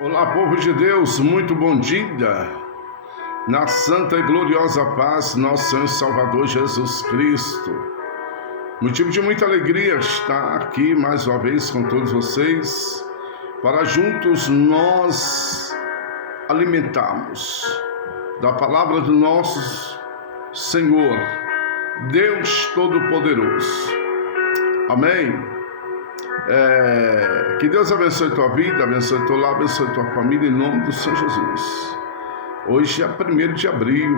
Olá, povo de Deus, muito bom dia. Na santa e gloriosa paz, nosso Senhor e Salvador Jesus Cristo. Motivo de muita alegria estar aqui mais uma vez com todos vocês, para juntos nós alimentarmos da palavra do nosso Senhor, Deus Todo-Poderoso. Amém? Que Deus abençoe tua vida, abençoe teu lar, abençoe tua família, em nome do Senhor Jesus. Hoje é 1º de abril,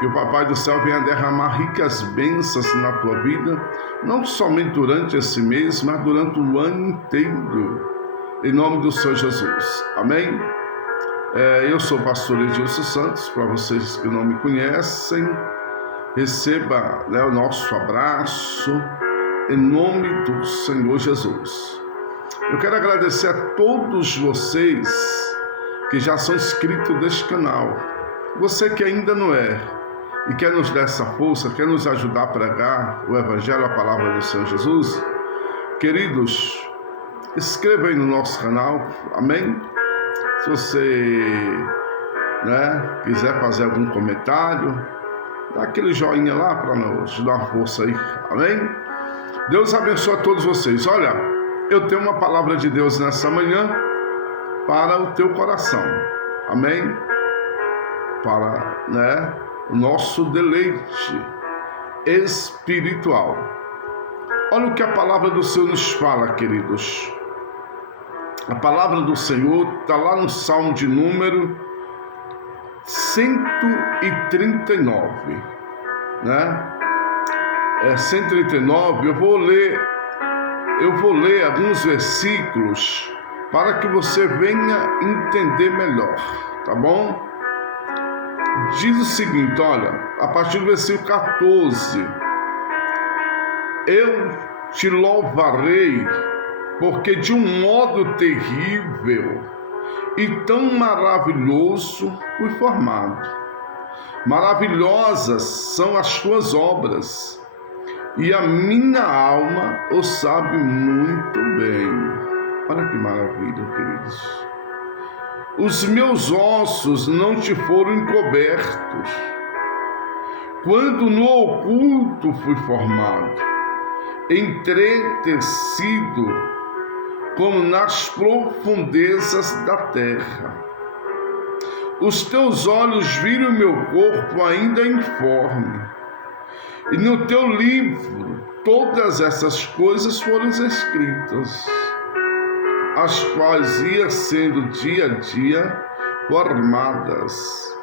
que o Papai do Céu venha derramar ricas bênçãos na tua vida, não somente durante esse mês, mas durante o ano inteiro, em nome do Senhor Jesus. Amém? Eu sou o pastor Edilson Santos, para vocês que não me conhecem, receba o nosso abraço, em nome do Senhor Jesus. Eu quero agradecer a todos vocês que já são inscritos neste canal. Você que ainda não é e quer nos dar essa força, quer nos ajudar a pregar o Evangelho, a palavra do Senhor Jesus, queridos, inscreva aí no nosso canal, amém? Se você quiser fazer algum comentário, dá aquele joinha lá para nos dar uma força aí, amém? Deus abençoe a todos vocês. Olha, eu tenho uma palavra de Deus nessa manhã para o teu coração. Amém? Para o nosso deleite espiritual. Olha o que a palavra do Senhor nos fala, queridos. A palavra do Senhor está lá no Salmo de número 139, 139, eu vou ler alguns versículos para que você venha entender melhor, tá bom? Diz o seguinte, olha, a partir do versículo 14: eu te louvarei, porque de um modo terrível e tão maravilhoso fui formado. Maravilhosas são as tuas obras, e a minha alma o sabe muito bem. Olha que maravilha, queridos. Os meus ossos não te foram encobertos, quando no oculto fui formado, entretecido como nas profundezas da terra. Os teus olhos viram meu corpo ainda informe, e no teu livro todas essas coisas foram escritas, as quais iam sendo dia a dia formadas,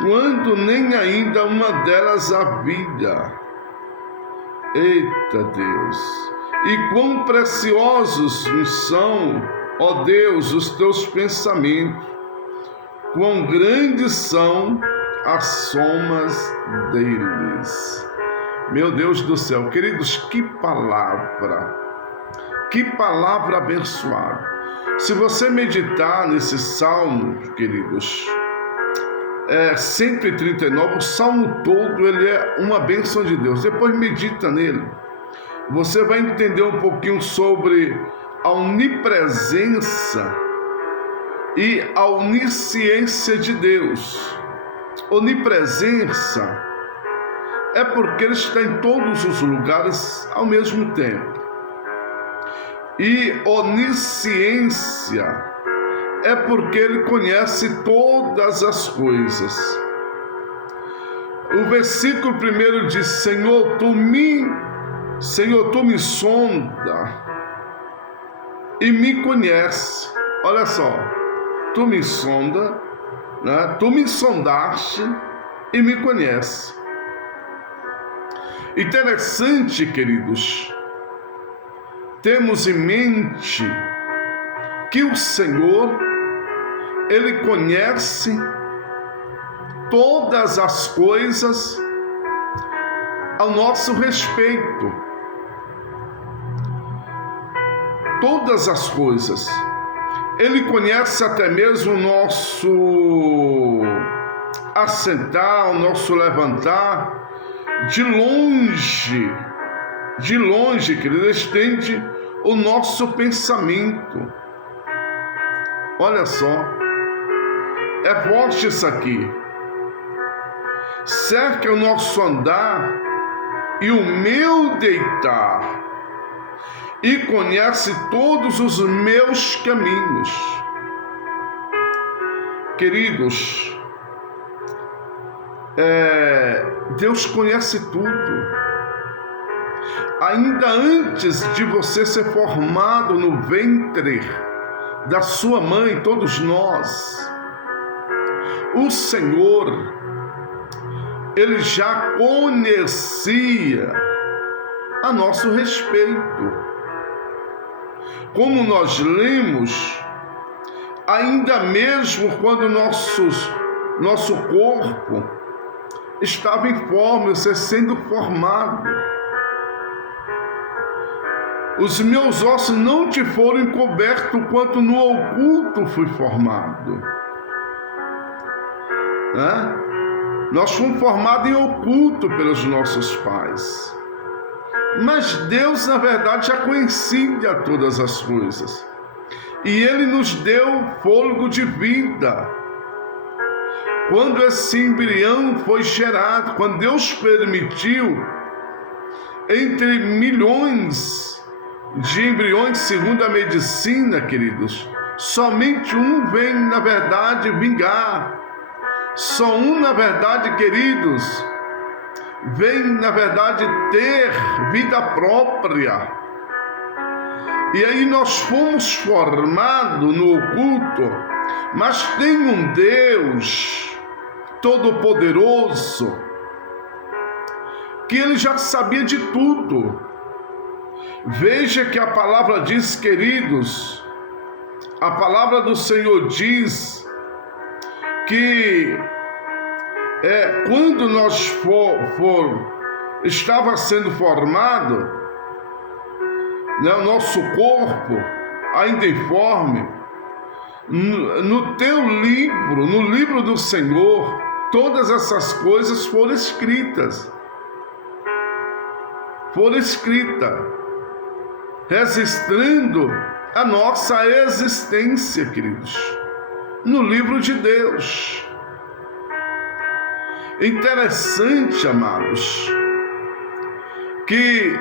quando nem ainda uma delas havia. Eita Deus! E quão preciosos são, ó Deus, os teus pensamentos, quão grandes são as somas deles. Meu Deus do céu, queridos, que palavra abençoada. Se você meditar nesse salmo, queridos, 139, o salmo todo ele é uma bênção de Deus. Depois medita nele, você vai entender um pouquinho sobre a onipresença e a onisciência de Deus. Onipresença é porque Ele está em todos os lugares ao mesmo tempo. E onisciência é porque Ele conhece todas as coisas. O versículo 1 diz: Senhor, tu me sonda e me conhece. Olha só, tu me sonda, tu me sondaste e me conhece. Interessante, queridos, temos em mente que o Senhor, Ele conhece todas as coisas ao nosso respeito. Todas as coisas. Ele conhece até mesmo o nosso assentar, o nosso levantar. De longe, querido, estende o nosso pensamento. Olha só, é forte isso aqui. Cerca o nosso andar e o meu deitar, e conhece todos os meus caminhos. Queridos, Deus conhece tudo. Ainda antes de você ser formado no ventre da sua mãe, todos nós, o Senhor, Ele já conhecia a nosso respeito. Como nós lemos, ainda mesmo quando nosso corpo estava informe, sendo formado, os meus ossos não te foram encobertos quanto no oculto fui formado. Nós fomos formados em oculto pelos nossos pais. Mas Deus, na verdade, já conhecia todas as coisas. E Ele nos deu fôlego de vida. Quando esse embrião foi gerado, quando Deus permitiu, entre milhões de embriões, segundo a medicina, queridos, somente um vem, na verdade, vingar. Só um, na verdade, queridos, vem, na verdade, ter vida própria. E aí nós fomos formados no oculto, mas tem um Deus Todo-Poderoso que Ele já sabia de tudo. Veja que a palavra diz, queridos, a palavra do Senhor diz que quando nós estava sendo formado, o nosso corpo ainda informe, no teu livro, no livro do Senhor, todas essas coisas foram escritas, registrando a nossa existência, queridos, no livro de Deus. Interessante, amados, que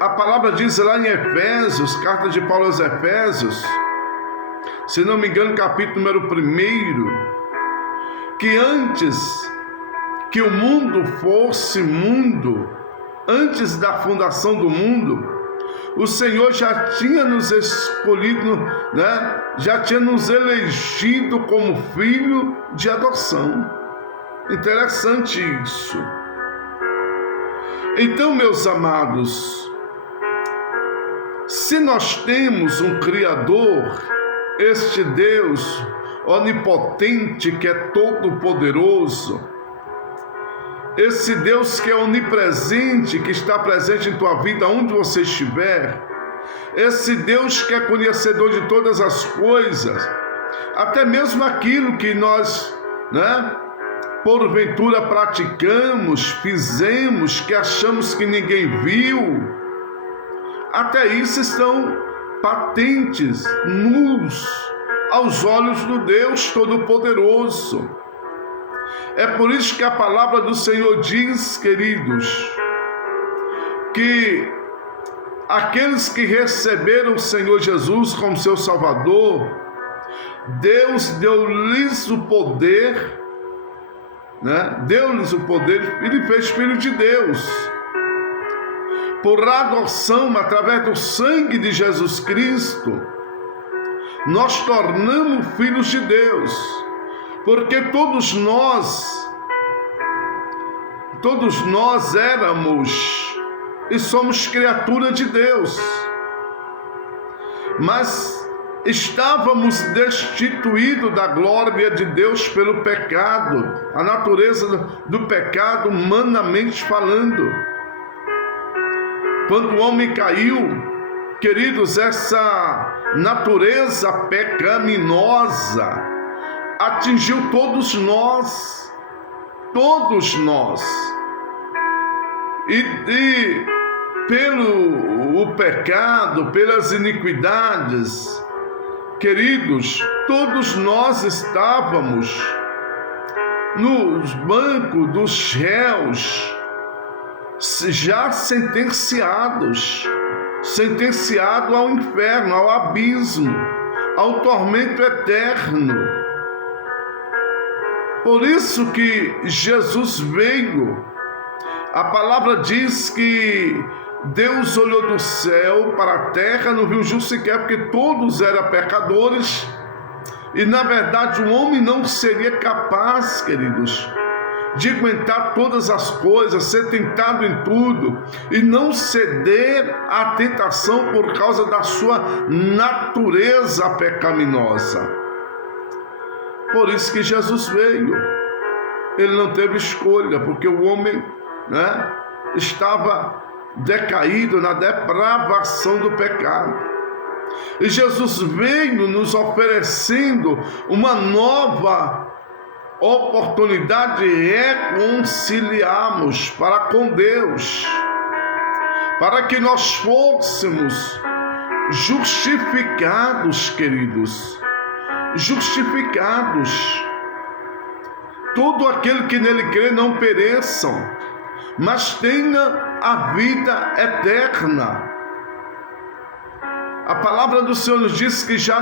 a palavra diz lá em Efésios, carta de Paulo aos Efésios, se não me engano, capítulo número 1, que antes que o mundo fosse mundo, antes da fundação do mundo, o Senhor já tinha nos escolhido, já tinha nos elegido como filho de adoção. Interessante isso. Então, meus amados, se nós temos um Criador, este Deus onipotente que é todo-poderoso, esse Deus que é onipresente, que está presente em tua vida onde você estiver, esse Deus que é conhecedor de todas as coisas, até mesmo aquilo que nós, porventura praticamos, fizemos, que achamos que ninguém viu, até isso estão patentes, nus, aos olhos do Deus Todo-Poderoso. É por isso que a palavra do Senhor diz, queridos, que aqueles que receberam o Senhor Jesus como seu Salvador, Deus deu-lhes o poder, deu-lhes o poder, e lhe fez filho de Deus. Por adoção, através do sangue de Jesus Cristo, nós tornamos filhos de Deus, porque todos nós éramos e somos criatura de Deus, mas estávamos destituídos da glória de Deus pelo pecado, a natureza do pecado, humanamente falando. Quando o homem caiu, queridos, essa natureza pecaminosa atingiu todos nós, e pelo o pecado, pelas iniquidades, Queridos, todos nós estávamos nos bancos dos réus, já sentenciados ao inferno, ao abismo, ao tormento eterno. Por isso que Jesus veio. A palavra diz que Deus olhou do céu para a terra, não viu justo sequer, porque todos eram pecadores. E na verdade o homem não seria capaz, queridos, de aguentar todas as coisas, ser tentado em tudo e não ceder à tentação por causa da sua natureza pecaminosa. Por isso que Jesus veio. Ele não teve escolha, porque o homem, estava decaído na depravação do pecado. E Jesus veio nos oferecendo uma nova oportunidade de reconciliarmos para com Deus, para que nós fôssemos justificados, queridos, justificados. Todo aquele que nele crê não pereçam, mas tenha a vida eterna. A palavra do Senhor nos diz que já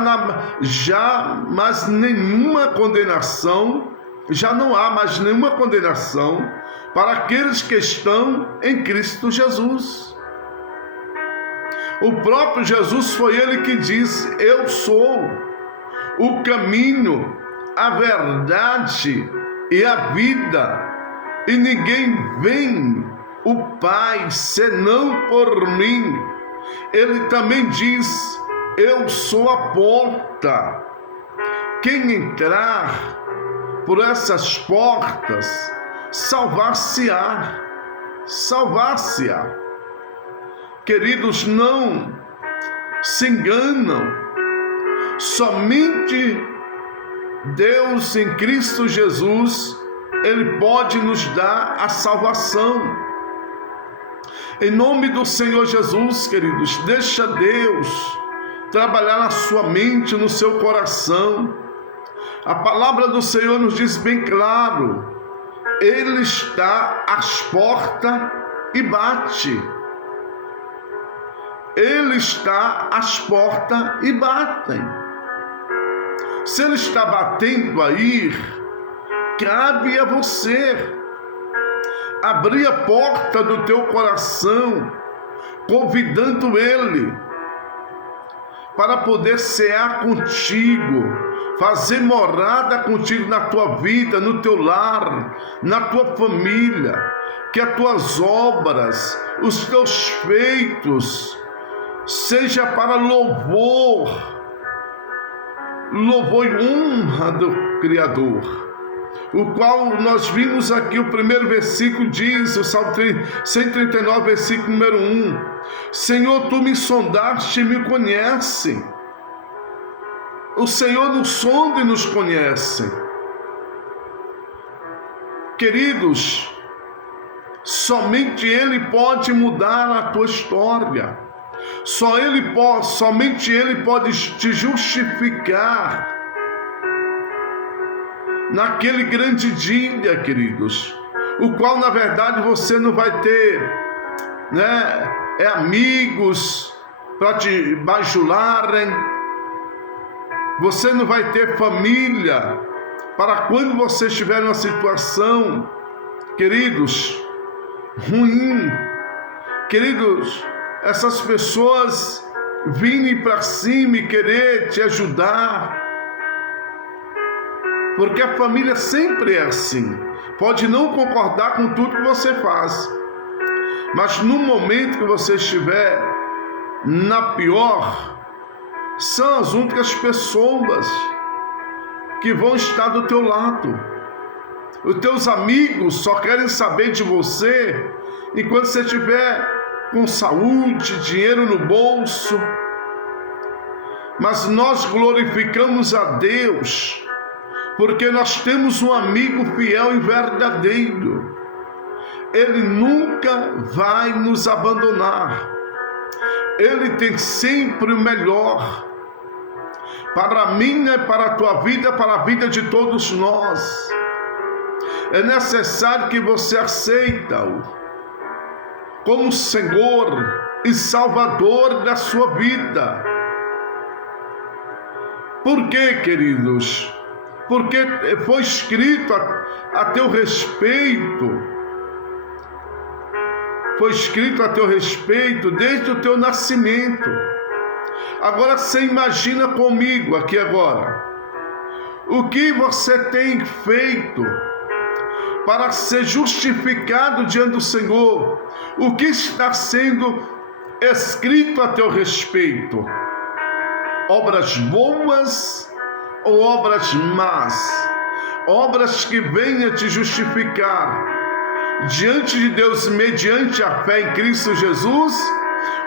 mais nenhuma condenação, já não há mais nenhuma condenação para aqueles que estão em Cristo Jesus. O próprio Jesus foi ele que disse: eu sou o caminho, a verdade e a vida, e ninguém vem o Pai senão por mim. Ele também diz: eu sou a porta. Quem entrar por essas portas salvar-se-á. Salvar-se-á. Queridos, não se enganam. Somente Deus em Cristo Jesus, Ele pode nos dar a salvação. Em nome do Senhor Jesus, queridos, deixa Deus trabalhar na sua mente, no seu coração. A palavra do Senhor nos diz bem claro: Ele está às portas e bate. Ele está às portas e batem. Se Ele está batendo aí, cabe a você abrir a porta do teu coração, convidando Ele para poder cear contigo, fazer morada contigo na tua vida, no teu lar, na tua família, que as tuas obras, os teus feitos, seja para louvor e honra do Criador. O qual nós vimos aqui, o primeiro versículo diz, o Salmo 139, versículo número 1: Senhor, tu me sondaste e me conhece. O Senhor nos sonda e nos conhece. Queridos, somente Ele pode mudar a tua história. Somente Ele pode te justificar naquele grande dia, queridos, o qual na verdade você não vai ter, amigos para te bajularem, você não vai ter família para quando você estiver numa situação, queridos, ruim, queridos, essas pessoas virem para cima e querer te ajudar. Porque a família sempre é assim. Pode não concordar com tudo que você faz, mas no momento que você estiver na pior, são as únicas pessoas que vão estar do teu lado. Os teus amigos só querem saber de você enquanto você estiver com saúde, dinheiro no bolso. Mas nós glorificamos a Deus porque nós temos um amigo fiel e verdadeiro. Ele nunca vai nos abandonar. Ele tem sempre o melhor. para a minha e para a tua vida, para a vida de todos nós. É necessário que você aceita-o como Senhor e Salvador da sua vida. Por quê, queridos? Porque foi escrito a teu respeito. Foi escrito a teu respeito desde o teu nascimento. Agora você imagina comigo aqui agora. O que você tem feito para ser justificado diante do Senhor? O que está sendo escrito a teu respeito? Obras boas ou obras más? Obras que venham te justificar diante de Deus mediante a fé em Cristo Jesus,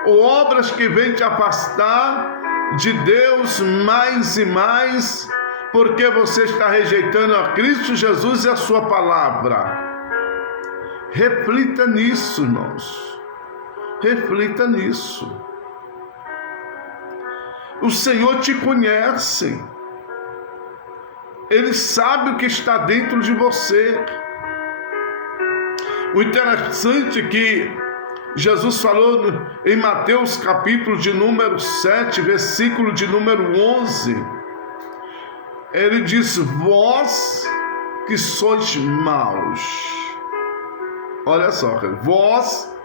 ou obras que venham te afastar de Deus mais e mais, porque você está rejeitando a Cristo Jesus e a sua palavra? Reflita nisso, irmãos. Reflita nisso. O Senhor te conhece. Ele sabe o que está dentro de você. O interessante é que Jesus falou em Mateus capítulo de número 7, versículo de número 11. Ele diz: vós que sois maus. Olha só, vós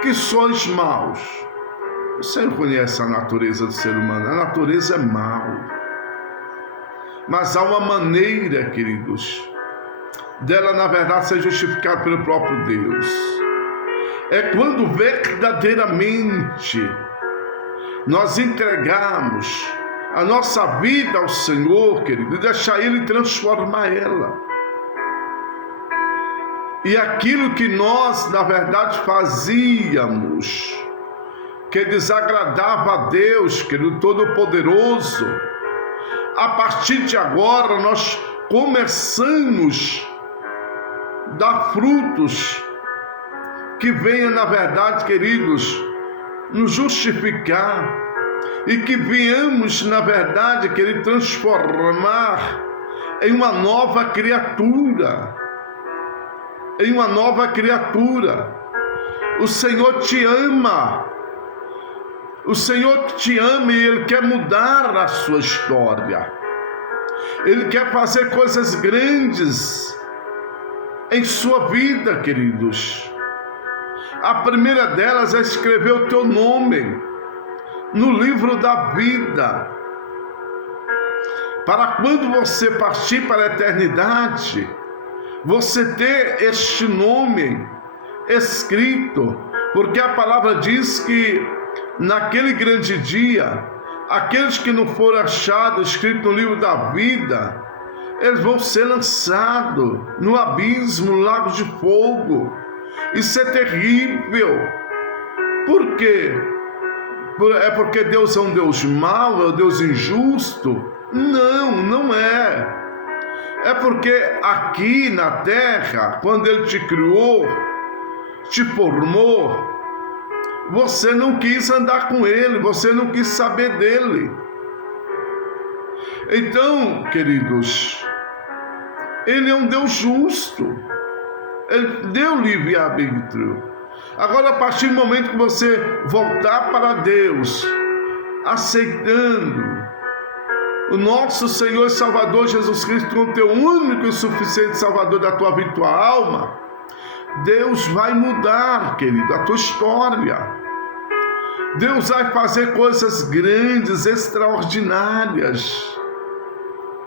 que sois maus. O Senhor conhece a natureza do ser humano. A natureza é mau. Mas há uma maneira, queridos, dela na verdade ser justificada pelo próprio Deus. É quando verdadeiramente nós entregamos a nossa vida ao Senhor, querido, e deixar Ele transformar ela. E aquilo que nós, na verdade, fazíamos, que desagradava a Deus, querido Todo-Poderoso, a partir de agora nós começamos a dar frutos que venham, na verdade, queridos, nos justificar, e que venhamos, na verdade, querido, transformar em uma nova criatura. Em uma nova criatura. O Senhor te ama. O Senhor te ama e Ele quer mudar a sua história. Ele quer fazer coisas grandes em sua vida, queridos. A primeira delas é escrever o teu nome no livro da vida, para quando você partir para a eternidade, você ter este nome escrito, porque a palavra diz que naquele grande dia, aqueles que não foram achados escritos no livro da vida, eles vão ser lançados no abismo, no lago de fogo. Isso é terrível. Por quê? É porque Deus é um Deus mau, é um Deus injusto? Não, não é. É porque aqui na terra, quando Ele te criou, te formou, você não quis andar com Ele, você não quis saber dEle. Então, queridos, Ele é um Deus justo. Ele deu livre-arbítrio. Agora, a partir do momento que você voltar para Deus, aceitando o nosso Senhor e Salvador Jesus Cristo como teu único e suficiente Salvador da tua vida e tua alma, Deus vai mudar, querido, a tua história. Deus vai fazer coisas grandes, extraordinárias.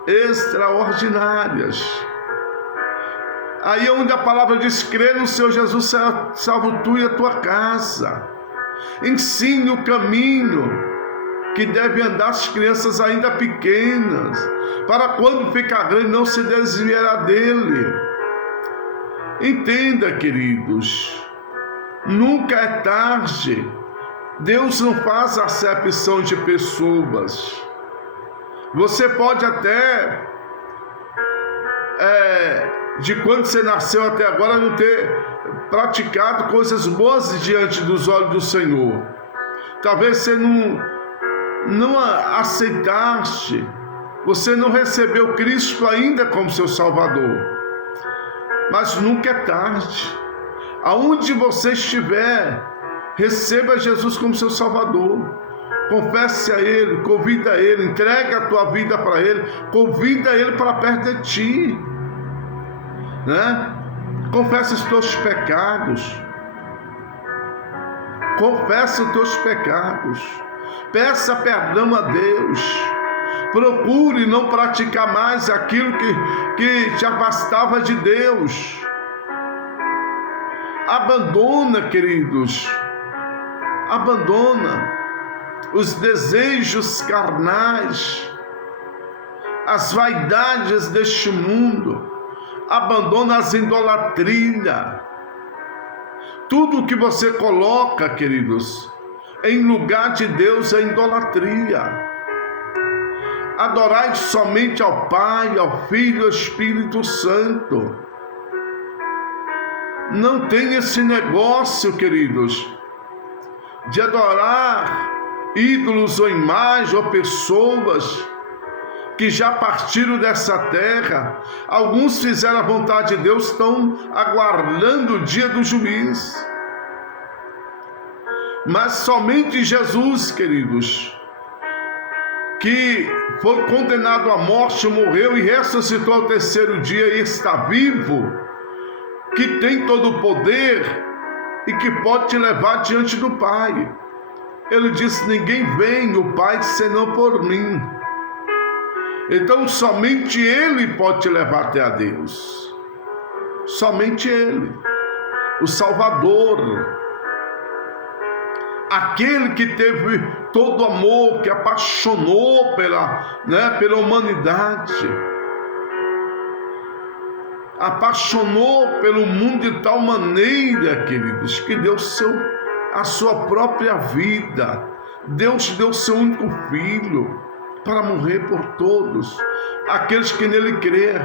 Extraordinárias. Aí é onde a palavra diz: crê no Senhor Jesus, salvo tu e a tua casa. Ensine o caminho que devem andar as crianças ainda pequenas, para quando ficar grande não se desviará dele. Entenda, queridos, nunca é tarde. Deus não faz acepção de pessoas. Você pode até de quando você nasceu até agora não ter praticado coisas boas diante dos olhos do Senhor. Talvez você não aceitaste Você não recebeu Cristo ainda como seu Salvador, mas nunca é tarde. Aonde você estiver, receba Jesus como seu Salvador. Confesse a Ele, convida a Ele, entrega a tua vida para Ele, convida Ele para perto de ti, né? Confessa os teus pecados. Confessa os teus pecados. Peça perdão a Deus. Procure não praticar mais aquilo que te afastava de Deus. Abandona, queridos. Abandona os desejos carnais, as vaidades deste mundo. Abandona as idolatrias. Tudo que você coloca, queridos, em lugar de Deus é idolatria. Adorai somente ao Pai, ao Filho e ao Espírito Santo. Não tem esse negócio, queridos, de adorar ídolos ou imagens ou pessoas que já partiram dessa terra. Alguns fizeram a vontade de Deus, estão aguardando o dia do juiz. Mas somente Jesus, queridos, que foi condenado à morte, morreu e ressuscitou ao terceiro dia e está vivo, que tem todo o poder e que pode te levar diante do Pai. Ele disse: ninguém vem ao Pai senão por mim. Então somente Ele pode te levar até a Deus. Somente Ele, o Salvador, aquele que teve todo amor, que apaixonou pela humanidade, apaixonou pelo mundo de tal maneira, queridos, que deu a sua própria vida. Deus deu seu único filho para morrer por todos aqueles que nele crê.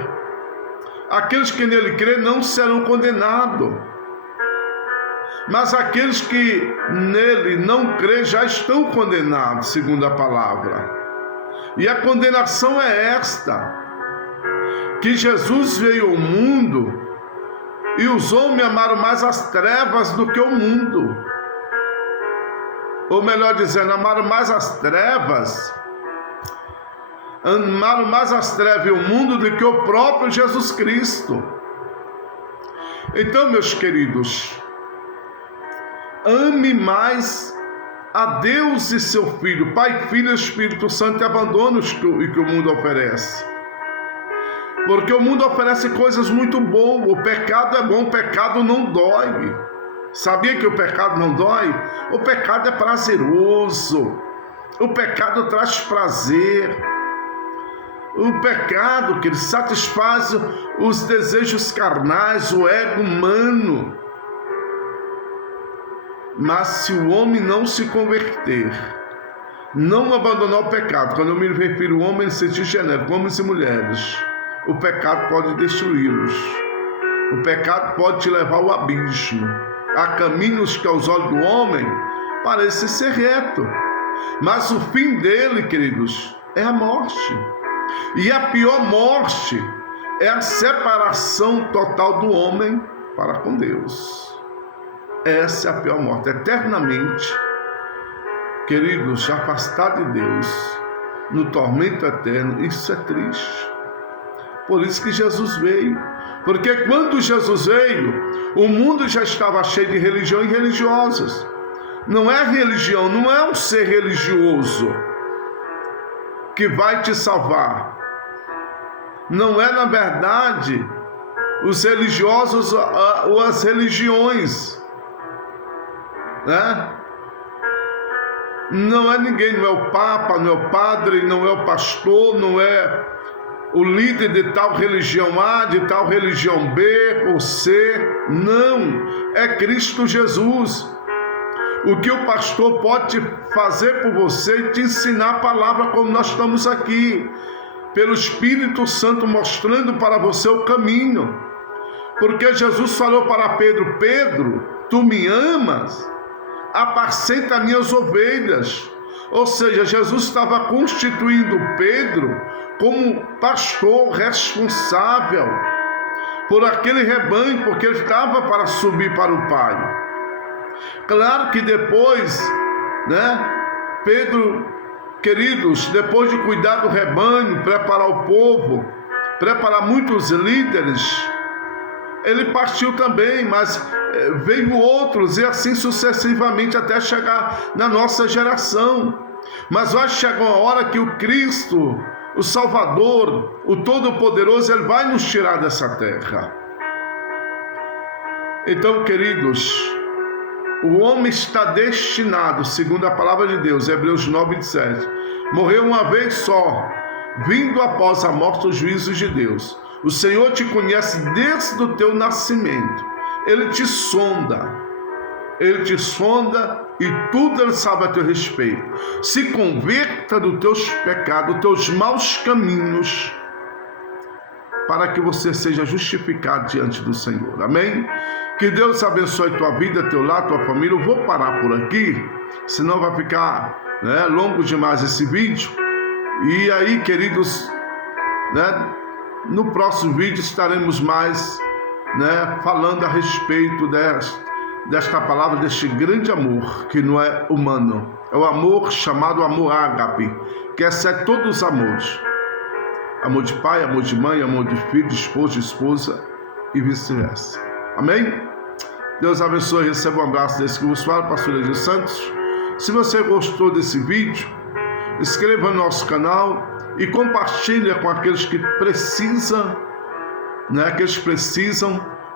Aqueles que nele crê não serão condenados, mas aqueles que nele não crê já estão condenados, segundo a palavra. E a condenação é esta: que Jesus veio ao mundo e os homens amaram mais as trevas do que o mundo. Ou melhor dizendo, amaram mais as trevas e o mundo do que o próprio Jesus Cristo. Então, meus queridos, ame mais a Deus e seu Filho, Pai, Filho e Espírito Santo, e abandone o que o mundo oferece. Porque o mundo oferece coisas muito boas. O pecado é bom, o pecado não dói. Sabia que o pecado não dói? O pecado é prazeroso. O pecado traz prazer. O pecado, que ele satisfaz os desejos carnais, o ego humano. Mas se o homem não se converter, não abandonar o pecado, quando eu me refiro ao homem em sentido genérico, homens e mulheres, o pecado pode destruí-los. O pecado pode te levar ao abismo. Há caminhos que aos olhos do homem parecem ser reto, mas o fim dele, queridos, é a morte. E a pior morte é a separação total do homem para com Deus. Essa é a pior morte, eternamente, queridos, afastado de Deus, no tormento eterno. Isso é triste. Por isso que Jesus veio. Porque quando Jesus veio, o mundo já estava cheio de religiões religiosas. Não é religião, não é um ser religioso que vai te salvar. Não é, na verdade, os religiosos ou as religiões, né? Não é ninguém, não é o Papa, não é o padre, não é o pastor, não é o líder de tal religião A, de tal religião B ou C. Não, é Cristo Jesus. O que o pastor pode fazer por você e te ensinar a palavra, como nós estamos aqui, pelo Espírito Santo mostrando para você o caminho. Porque Jesus falou para Pedro: Pedro, tu me amas? Apacenta minhas ovelhas. Ou seja, Jesus estava constituindo Pedro como pastor responsável por aquele rebanho, porque ele estava para subir para o Pai. Claro que depois, Pedro, queridos, depois de cuidar do rebanho, preparar o povo, preparar muitos líderes, ele partiu também, mas veio outros e assim sucessivamente até chegar na nossa geração. Mas vai chegar uma hora que o Cristo, o Salvador, o Todo-Poderoso, ele vai nos tirar dessa terra. Então, queridos, o homem está destinado, segundo a palavra de Deus, Hebreus 9:7, morreu uma vez só, vindo após a morte os juízos de Deus. O Senhor te conhece desde o teu nascimento. Ele te sonda e tudo ele sabe a teu respeito. Se converta dos teus pecados, dos teus maus caminhos, para que você seja justificado diante do Senhor. Amém? Que Deus abençoe tua vida, teu lar, tua família. Eu vou parar por aqui, senão vai ficar longo demais esse vídeo. E aí, queridos, no próximo vídeo estaremos mais falando a respeito desta palavra, deste grande amor que não é humano. É o amor chamado amor ágape, que excede todos os amores. Amor de pai, amor de mãe, amor de filho, de esposo, de esposa e vice-versa. Amém? Deus abençoe, receba um abraço desse que vos fala, pastor Edil Santos. Se você gostou desse vídeo, inscreva no nosso canal e compartilhe com aqueles que precisam,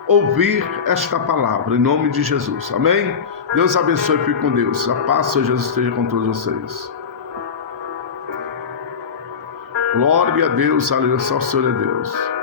ouvir esta palavra, em nome de Jesus. Amém? Deus abençoe e fique com Deus. A paz de Jesus esteja com todos vocês. Glória a Deus, aleluia, só o Senhor é Deus.